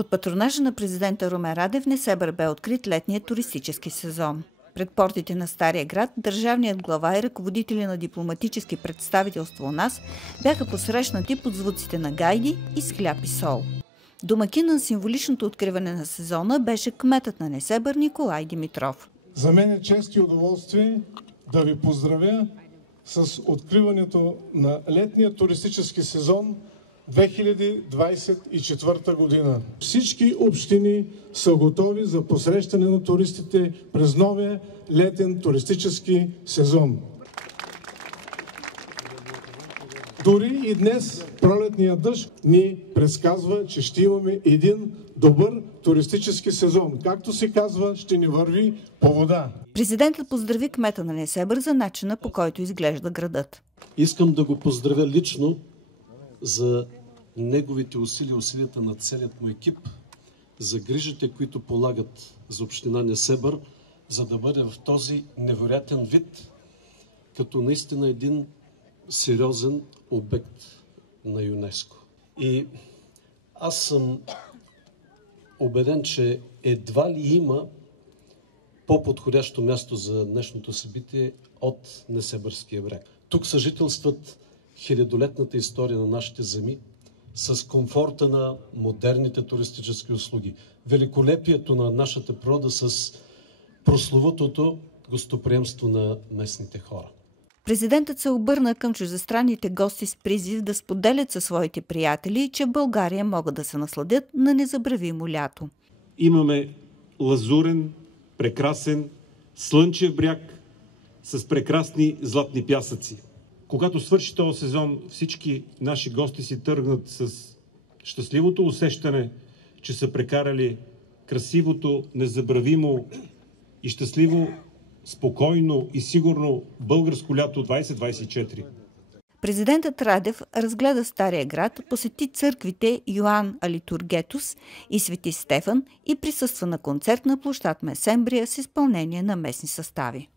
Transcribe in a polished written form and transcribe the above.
Под патронажа на президента Румен Радев в Несебър бе открит летният туристически сезон. Пред портите на Стария град държавният глава и ръководители на дипломатически представителства у нас бяха посрещнати под звуците на гайди и с хляб и сол. Домакин на символичното откриване на сезона беше кметът на Несебър Николай Димитров. За мен е чест и удоволствие да ви поздравя с откриването на летния туристически сезон 2024 година. Всички общини са готови за посрещане на туристите през новия летен туристически сезон. Дори и днес пролетният дъжд ни предсказва, че ще имаме един добър туристически сезон. Както се казва, ще ни върви по вода. Президентът поздрави кмета на Несебър за начина, по който изглежда градът. Искам да го поздравя лично за неговите усилия, усилията на целият му екип, за грижите, които полагат за община Несебър, за да бъде в този невероятен вид, като наистина един сериозен обект на ЮНЕСКО. И аз съм убеден, че едва ли има по-подходящо място за днешното събитие от Несебърския бряг. Тук съжителстват хилядолетната история на нашите земи с комфорта на модерните туристически услуги, великолепието на нашата природа с прословутото гостоприемство на местните хора. Президентът се обърна към чуждестранните гости с призив да споделят със своите приятели, че в България могат да се насладят на незабравимо лято. Имаме лазурен, прекрасен, слънчев бряг с прекрасни златни пясъци. Когато свърши този сезон, всички наши гости си тръгнат с щастливото усещане, че са прекарали красивото, незабравимо и щастливо, спокойно и сигурно българско лято 2024. Президентът Радев разгледа Стария град, посети църквите Йоан Алитургетус и Свети Стефан и присъства на концерт на площад Месембрия с изпълнение на местни състави.